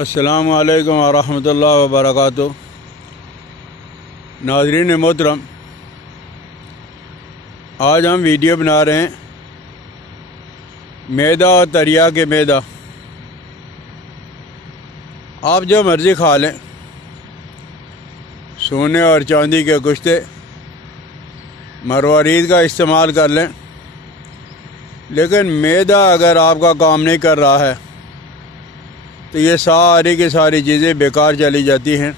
السلام علیکم ورحمۃ اللہ وبرکاتہ۔ ناظرین محترم، آج ہم ویڈیو بنا رہے ہیں میدا اور تریاک میدا۔ آپ جو مرضی کھا لیں، سونے اور چاندی کے کشتے، مروارید کا استعمال کر لیں، لیکن میدا اگر آپ کا کام نہیں کر رہا ہے تو یہ ساری کی ساری چیزیں بیکار چلی جاتی ہیں۔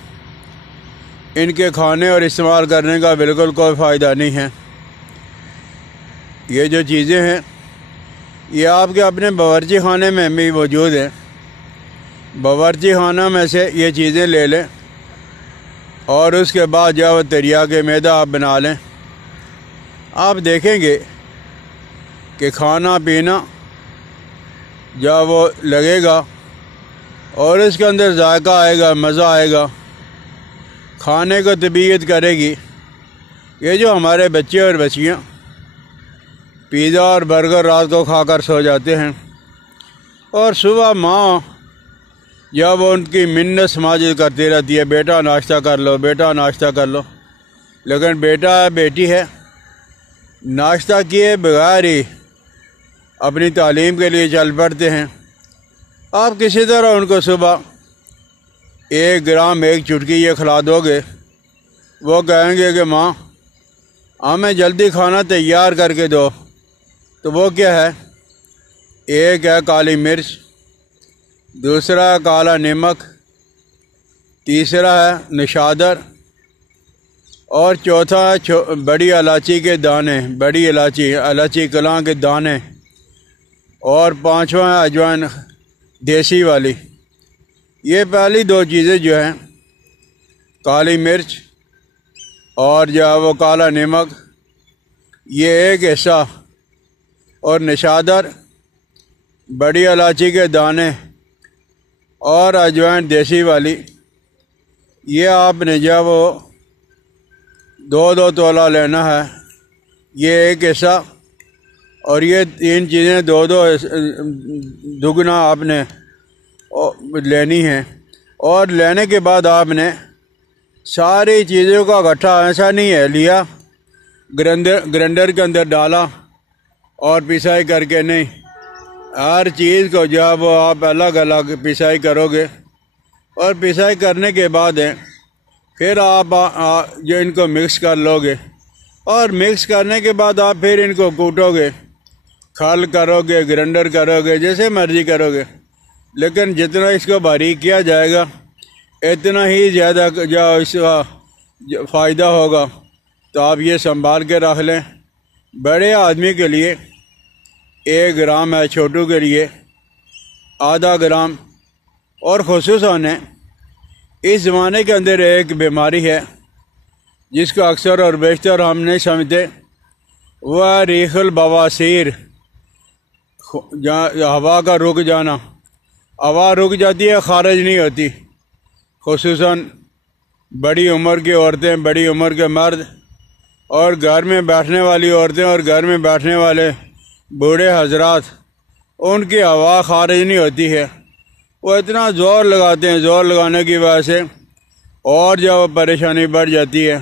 ان کے کھانے اور استعمال کرنے کا بالکل کوئی فائدہ نہیں ہے۔ یہ جو چیزیں ہیں یہ آپ کے اپنے باورچی خانے میں بھی موجود ہیں۔ باورچی خانہ میں سے یہ چیزیں لے لیں اور اس کے بعد جب تریاک میدا آپ بنا لیں، آپ دیکھیں گے کہ کھانا پینا جب وہ لگے گا اور اس کے اندر ذائقہ آئے گا، مزہ آئے گا، کھانے کو طبیعت کرے گی۔ یہ جو ہمارے بچے اور بچیاں پیزا اور برگر رات کو کھا کر سو جاتے ہیں، اور صبح ماں جب ان کی منت سماجت کرتی رہتی ہے، بیٹا ناشتہ کر لو، بیٹا ناشتہ کر لو، لیکن بیٹا ہے بیٹی ہے ناشتہ کیے بغیر ہی اپنی تعلیم کے لیے چل پڑتے ہیں۔ آپ کسی طرح ان کو صبح 1 گرام 1 چٹکی یہ کھلا دو گے، وہ کہیں گے کہ ماں ہمیں جلدی کھانا تیار کر کے دو۔ تو وہ کیا ہے؟ ایک ہے کالی مرچ، دوسرا ہے کالا نمک، تیسرا ہے نشادر، اور چوتھا ہے بڑی الائچی کے دانے، بڑی الائچی کلاں کے دانے، اور پانچواں ہے اجوائن دیسی والی۔ یہ پہلی 2 چیزیں جو ہیں کالی مرچ اور جو ہے وہ کالا نمک، یہ ایک حصہ، اور نشادر، بڑی الائچی کے دانے اور اجوائن دیسی والی، یہ آپ نے جب وہ 2 تولہ لینا ہے، یہ ایک حصہ، اور یہ 3 چیزیں 2 دگنا آپ نے لینی ہیں۔ اور لینے کے بعد آپ نے ساری چیزوں کا اکٹھا ایسا نہیں ہے لیا گرینڈر کے اندر ڈالا اور پیسائی کر کے، نہیں، ہر چیز کو جب آپ الگ الگ پیسائی کرو گے، اور پیسائی کرنے کے بعد پھر آپ جو ان کو مکس کر لو گے، اور مکس کرنے کے بعد آپ پھر ان کو کوٹو گے، کھال کرو گے، گرینڈر کرو گے، جیسے مرضی کرو گے، لیکن جتنا اس کو باریک کیا جائے گا اتنا ہی زیادہ جو اس کا فائدہ ہوگا۔ تو آپ یہ سنبھال کے رکھ لیں۔ بڑے آدمی کے لیے 1 گرام ہے، چھوٹو کے لیے ½ گرام۔ اور خصوصاً اس زمانے کے اندر ایک بیماری ہے جس کو اکثر اور بیشتر ہم نہیں سمجھتے، وہ ہے ریح البواسیر، ہوا کا رک جانا۔ ہوا رک جاتی ہے، خارج نہیں ہوتی، خصوصاً بڑی عمر کی عورتیں، بڑی عمر کے مرد، اور گھر میں بیٹھنے والی عورتیں اور گھر میں بیٹھنے والے بوڑھے حضرات، ان کی ہوا خارج نہیں ہوتی ہے۔ وہ اتنا زور لگاتے ہیں، زور لگانے کی وجہ سے اور جو پریشانی بڑھ جاتی ہے،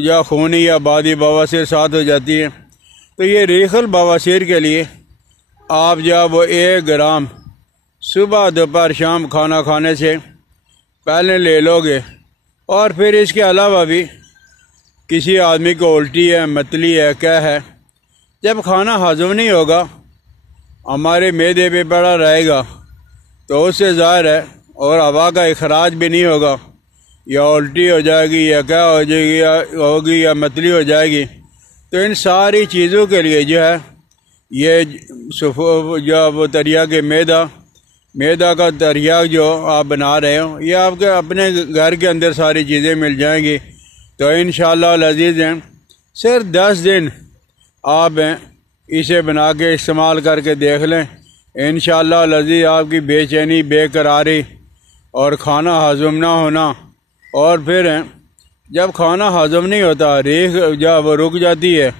یا خونی یا بادی بواسیر ساتھ ہو جاتی ہے۔ تو یہ ریح البواسیر کے لیے آپ جب وہ 1 گرام صبح دوپہر شام کھانا کھانے سے پہلے لے لو گے، اور پھر اس کے علاوہ بھی کسی آدمی کو الٹی ہے، متلی ہے، کیا ہے، جب کھانا ہضم نہیں ہوگا، ہمارے معدے پہ پڑا رہے گا، تو اس سے ظاہر ہے، اور ہوا کا اخراج بھی نہیں ہوگا، یا الٹی ہو جائے گی، یا کیا ہو جائے گی، یا متلی ہو جائے گی۔ تو ان ساری چیزوں کے لیے جو ہے یہ جو وہ تریاک میدا کا تریاک جو آپ بنا رہے ہو، یہ آپ کے اپنے گھر کے اندر ساری چیزیں مل جائیں گی۔ تو انشاءاللہ العزیز صرف 10 دن آپ اسے بنا کے استعمال کر کے دیکھ لیں، انشاءاللہ العزیز آپ کی بے چینی، بے قراری اور کھانا ہضم نہ ہونا، اور پھر جب کھانا ہضم نہیں ہوتا، ریح جب وہ رک جاتی ہے،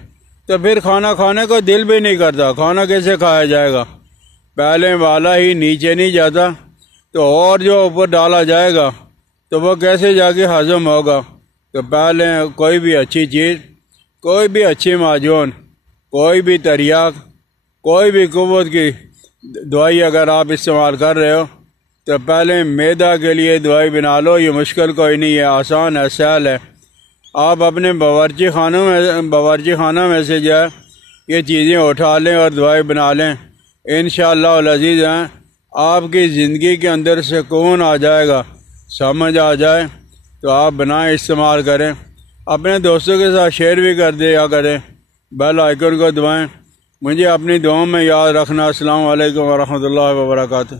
تو پھر کھانا کھانے کو دل بھی نہیں کرتا، کھانا کیسے کھایا جائے گا؟ پہلے والا ہی نیچے نہیں جاتا، تو اور جو اوپر ڈالا جائے گا تو وہ کیسے جا کے ہضم ہوگا؟ تو پہلے کوئی بھی اچھی چیز، کوئی بھی اچھی معجون، کوئی بھی تریاک، کوئی بھی قوت کی دوائی اگر آپ استعمال کر رہے ہو تو پہلے معدہ کے لیے دوائی بنا لو۔ یہ مشکل کوئی نہیں ہے، آسان ہے، سہل ہے۔ آپ اپنے باورچی خانہ میں سے جو ہے یہ چیزیں اٹھا لیں اور دوائی بنا لیں، انشاءاللہ العزیز ہیں آپ کی زندگی کے اندر سکون آ جائے گا، سمجھ آ جائے تو آپ بنائیں، استعمال کریں، اپنے دوستوں کے ساتھ شیئر بھی کر دیا کریں، بیل آئیکن کو دبائیں۔ مجھے اپنی دعاؤں میں یاد رکھنا۔ السلام علیکم ورحمۃ اللہ وبرکاتہ۔